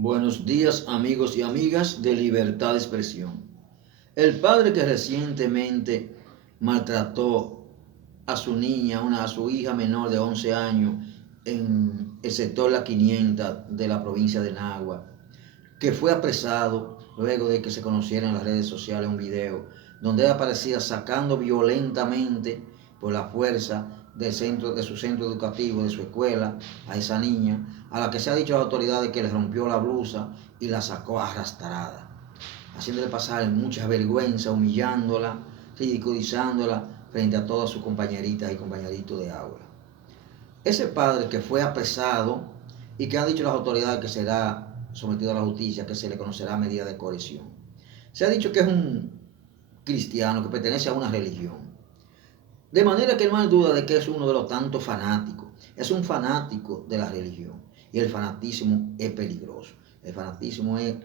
Buenos días amigos y amigas de Libertad de Expresión. El padre que recientemente maltrató a su niña, a su hija menor de 11 años en el sector La 500 de la provincia de Nagua, que fue apresado luego de que se conociera en las redes sociales un video donde él aparecía sacando violentamente por la fuerza de su centro educativo, de su escuela, a esa niña, a la que se ha dicho a las autoridades que le rompió la blusa y la sacó arrastrada, haciéndole pasar mucha vergüenza, humillándola, ridiculizándola frente a todas sus compañeritas y compañeritos de aula. Ese padre que fue apresado y que ha dicho a las autoridades que será sometido a la justicia, que se le conocerá medida de coerción. Se ha dicho que es un cristiano que pertenece a una religión. De manera que no hay duda de que es uno de los tantos fanáticos. Es un fanático de la religión. Y el fanatismo es peligroso. El fanatismo es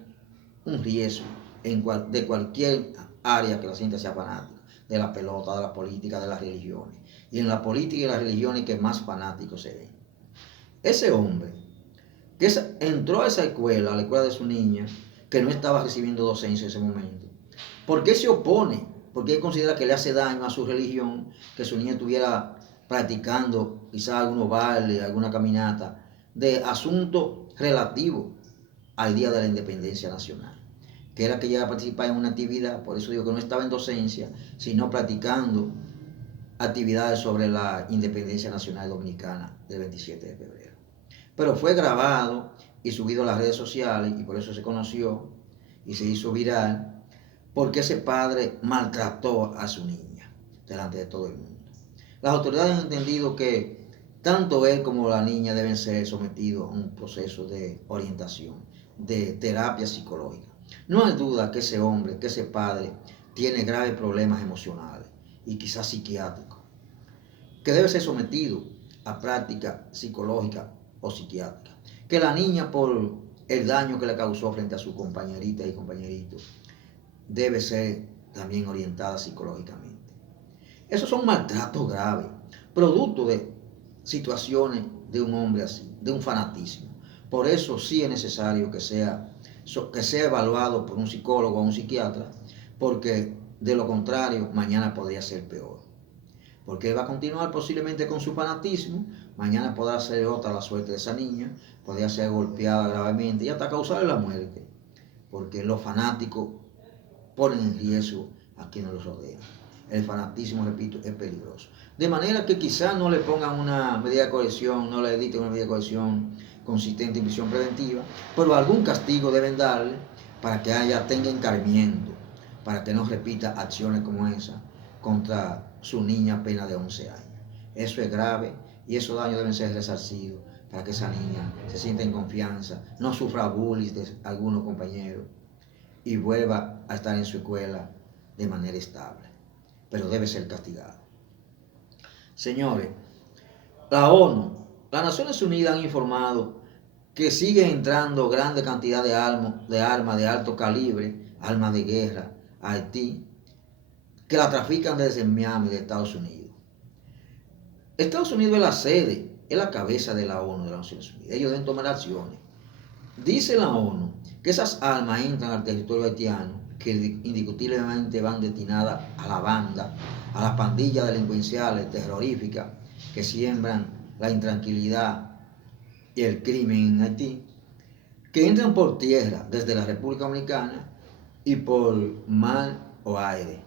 un riesgo de cualquier área que la gente sea fanática. De la pelota, de la política, de las religiones. Y en la política y las religiones que más fanáticos se ven. Ese hombre que entró a esa escuela, a la escuela de su niña, que no estaba recibiendo docencia en ese momento, ¿por qué se opone? Porque él considera que le hace daño a su religión que su niña estuviera practicando quizás algunos bailes, alguna caminata de asuntos relativos al Día de la Independencia Nacional, que era que ella participaba en una actividad, por eso digo que no estaba en docencia, sino practicando actividades sobre la Independencia Nacional Dominicana del 27 de febrero. Pero fue grabado y subido a las redes sociales y por eso se conoció y se hizo viral, porque ese padre maltrató a su niña delante de todo el mundo. Las autoridades han entendido que tanto él como la niña deben ser sometidos a un proceso de orientación, de terapia psicológica. No hay duda que ese hombre, que ese padre, tiene graves problemas emocionales y quizás psiquiátricos, que debe ser sometido a práctica psicológica o psiquiátrica. Que la niña, por el daño que le causó frente a sus compañeritas y compañeritos, debe ser también orientada psicológicamente. Esos son maltratos graves, producto de situaciones de un hombre así, de un fanatismo. Por eso sí es necesario que sea evaluado por un psicólogo o un psiquiatra, porque de lo contrario mañana podría ser peor. Porque él va a continuar posiblemente con su fanatismo, mañana podrá ser otra la suerte de esa niña, podría ser golpeada gravemente y hasta causarle la muerte, porque los fanáticos ponen en riesgo a quienes los rodean. El fanatismo, repito, es peligroso. De manera que quizás no le pongan una medida de coerción, no le editen una medida de coerción consistente en prisión preventiva, pero algún castigo deben darle para que tenga encarmiento, para que no repita acciones como esa contra su niña apenas de 11 años. Eso es grave y esos daños deben ser resarcidos para que esa niña se sienta en confianza, no sufra bullying de algunos compañeros y vuelva a estar en su escuela de manera estable. Pero debe ser castigado. Señores, la ONU, las Naciones Unidas han informado que sigue entrando grande cantidad de armas de alto calibre, armas de guerra, a Haití, que la trafican desde Miami, de Estados Unidos. Estados Unidos es la sede, es la cabeza de la ONU, de las Naciones Unidas. Ellos deben tomar acciones. Dice la ONU que esas armas entran al territorio haitiano, que indiscutiblemente van destinadas a la banda, a las pandillas delincuenciales, terroríficas, que siembran la intranquilidad y el crimen en Haití, que entran por tierra desde la República Dominicana y por mar o aire.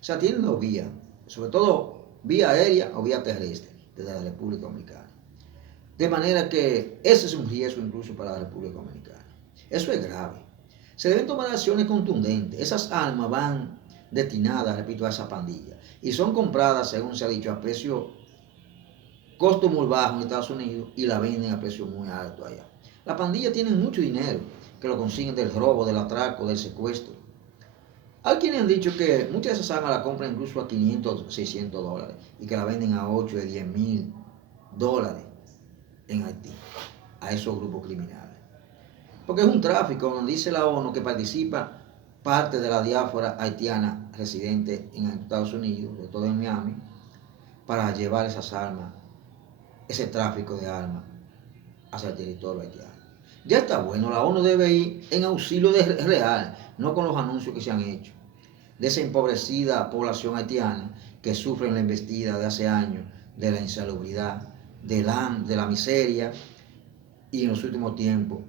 O sea, tienen dos vías, sobre todo vía aérea o vía terrestre, desde la República Dominicana. De manera que ese es un riesgo incluso para la República Dominicana. Eso es grave. Se deben tomar acciones contundentes. Esas armas van destinadas, repito, a esa pandilla. Y son compradas, según se ha dicho, a costo muy bajo en Estados Unidos y la venden a precio muy alto allá. La pandilla tiene mucho dinero que lo consiguen del robo, del atraco, del secuestro. Hay quienes han dicho que muchas de esas armas las compran incluso a 500, 600 dólares y que la venden a 8 de 10 mil dólares en Haití a esos grupos criminales. Porque es un tráfico donde dice la ONU que participa parte de la diáspora haitiana residente en Estados Unidos, sobre todo en Miami, para llevar esas armas, ese tráfico de armas hacia el territorio haitiano. Ya está bueno, la ONU debe ir en auxilio real, no con los anuncios que se han hecho, de esa empobrecida población haitiana que sufre en la embestida de hace años, de la insalubridad, de la miseria y en los últimos tiempos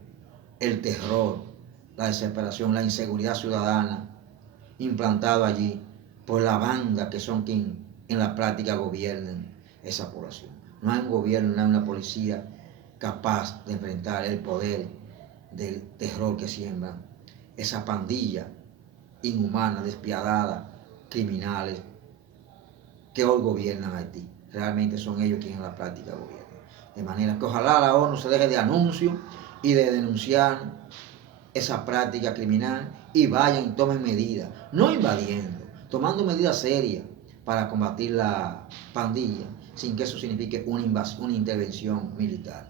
el terror, la desesperación, la inseguridad ciudadana implantado allí por la banda que son quien en la práctica gobiernan esa población. No hay un gobierno, no hay una policía capaz de enfrentar el poder del terror que siembran esa pandilla inhumana, despiadada, criminales que hoy gobiernan Haití. Realmente son ellos quienes en la práctica gobiernan. De manera que ojalá la ONU se deje de anuncios y de denunciar esa práctica criminal y vayan y tomen medidas, no invadiendo, tomando medidas serias para combatir la pandilla, sin que eso signifique una intervención militar.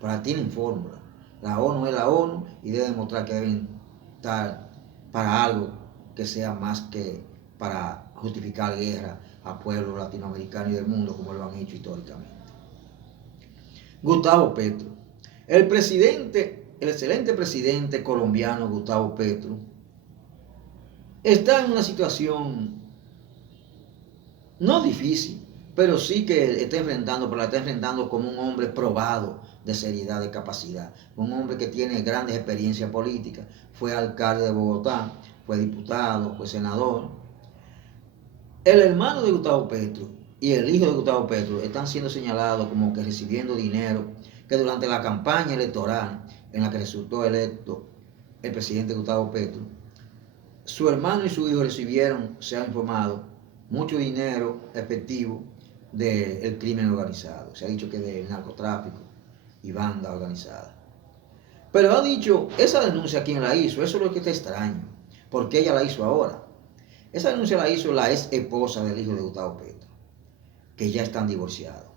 Pero tienen fórmula. La ONU es la ONU y debe demostrar que deben estar para algo que sea más que para justificar guerra a pueblos latinoamericanos y del mundo como lo han hecho históricamente. Gustavo Petro, el excelente presidente colombiano Gustavo Petro, está en una situación no difícil, pero sí que pero la está enfrentando como un hombre probado de seriedad, de capacidad, un hombre que tiene grandes experiencias políticas, fue alcalde de Bogotá, fue diputado, fue senador. El hermano de Gustavo Petro y el hijo de Gustavo Petro están siendo señalados como que recibiendo dinero que durante la campaña electoral en la que resultó electo el presidente Gustavo Petro, su hermano y su hijo recibieron, se ha informado, mucho dinero efectivo del crimen organizado. Se ha dicho que del narcotráfico y banda organizada. Pero ha dicho, esa denuncia, ¿quién la hizo? Eso es lo que está extraño. ¿Por qué ella la hizo ahora? Esa denuncia la hizo la ex esposa del hijo de Gustavo Petro, que ya están divorciados.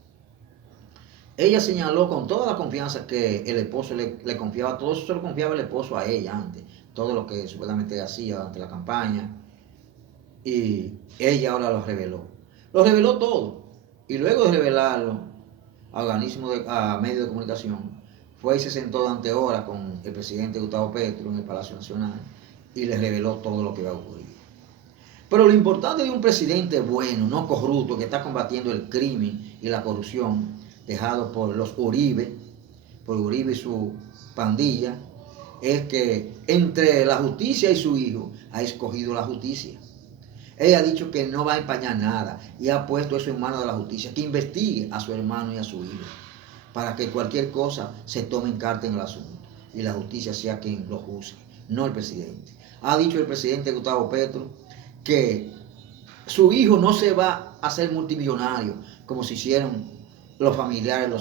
Ella señaló con toda la confianza que el esposo le confiaba, todo eso se lo confiaba el esposo a ella antes, todo lo que supuestamente hacía durante la campaña, y ella ahora lo reveló. Lo reveló todo, y luego de revelarlo a medios de comunicación, fue y se sentó durante horas con el presidente Gustavo Petro en el Palacio Nacional y le reveló todo lo que iba a ocurrir. Pero lo importante de un presidente bueno, no corrupto, que está combatiendo el crimen y la corrupción, dejado por los Uribe, por Uribe y su pandilla, es que entre la justicia y su hijo ha escogido la justicia. Ella ha dicho que no va a empañar nada y ha puesto eso en manos de la justicia, que investigue a su hermano y a su hijo, para que cualquier cosa se tome en carta en el asunto y la justicia sea quien lo juzgue, no el presidente. Ha dicho el presidente Gustavo Petro que su hijo no se va a hacer multimillonario como se hicieron los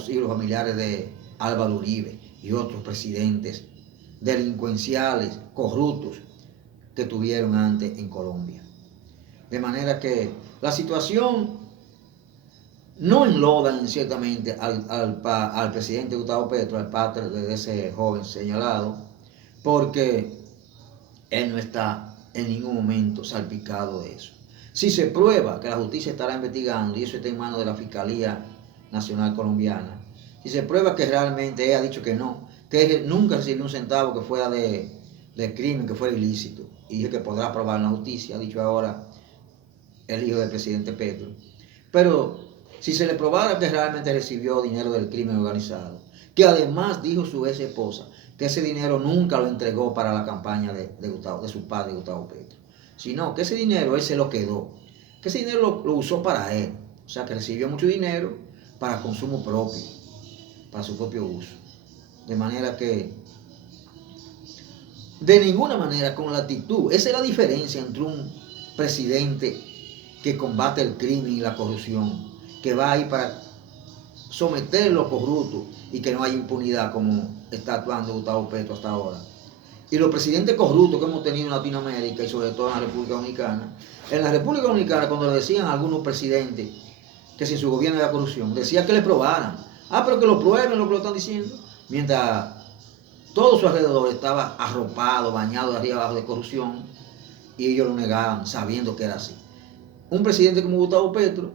hijos familiares de Álvaro Uribe y otros presidentes delincuenciales, corruptos que tuvieron antes en Colombia. De manera que la situación no enloda ciertamente al presidente Gustavo Petro, al padre de ese joven señalado, porque él no está en ningún momento salpicado de eso. Si se prueba que la justicia estará investigando y eso está en manos de la Fiscalía Nacional Colombiana, si se prueba que realmente él ha dicho que no, que él nunca recibió un centavo que fuera de crimen, que fuera ilícito, y que podrá probar en la justicia, ha dicho ahora el hijo del presidente Petro. Pero si se le probara que realmente recibió dinero del crimen organizado, que además dijo su ex esposa que ese dinero nunca lo entregó para la campaña de su padre Gustavo Petro, sino que ese dinero él se lo quedó, que ese dinero lo usó para él, o sea que recibió mucho dinero para consumo propio, para su propio uso. De manera que, de ninguna manera, con la actitud, esa es la diferencia entre un presidente que combate el crimen y la corrupción, que va ahí para someter los corruptos y que no haya impunidad como está actuando Gustavo Petro hasta ahora. Y los presidentes corruptos que hemos tenido en Latinoamérica y sobre todo en la República Dominicana, cuando le decían a algunos presidentes que si su gobierno era corrupción, decía que le probaran. Pero que lo prueben lo que lo están diciendo. Mientras todo su alrededor estaba arropado, bañado de arriba abajo de corrupción, y ellos lo negaban sabiendo que era así. Un presidente como Gustavo Petro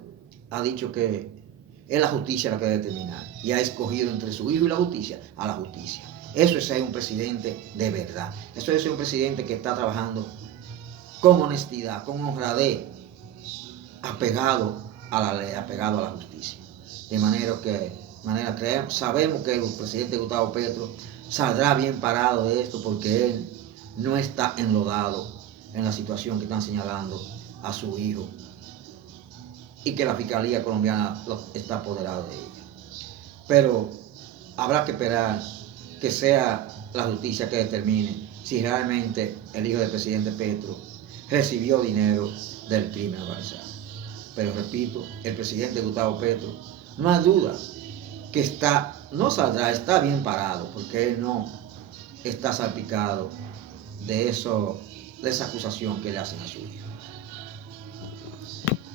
ha dicho que es la justicia la que debe determinar y ha escogido entre su hijo y la justicia a la justicia. Eso es ser un presidente de verdad. Eso es ser un presidente que está trabajando con honestidad, con honradez, apegado a la ley, apegado a la justicia. De manera que sabemos que el presidente Gustavo Petro saldrá bien parado de esto porque él no está enlodado en la situación que están señalando a su hijo y que la Fiscalía colombiana está apoderada de ella. Pero habrá que esperar que sea la justicia que determine si realmente el hijo del presidente Petro recibió dinero del crimen organizado. Pero repito, el presidente Gustavo Petro, no hay duda que no saldrá, está bien parado, porque él no está salpicado de esa acusación que le hacen a su hijo.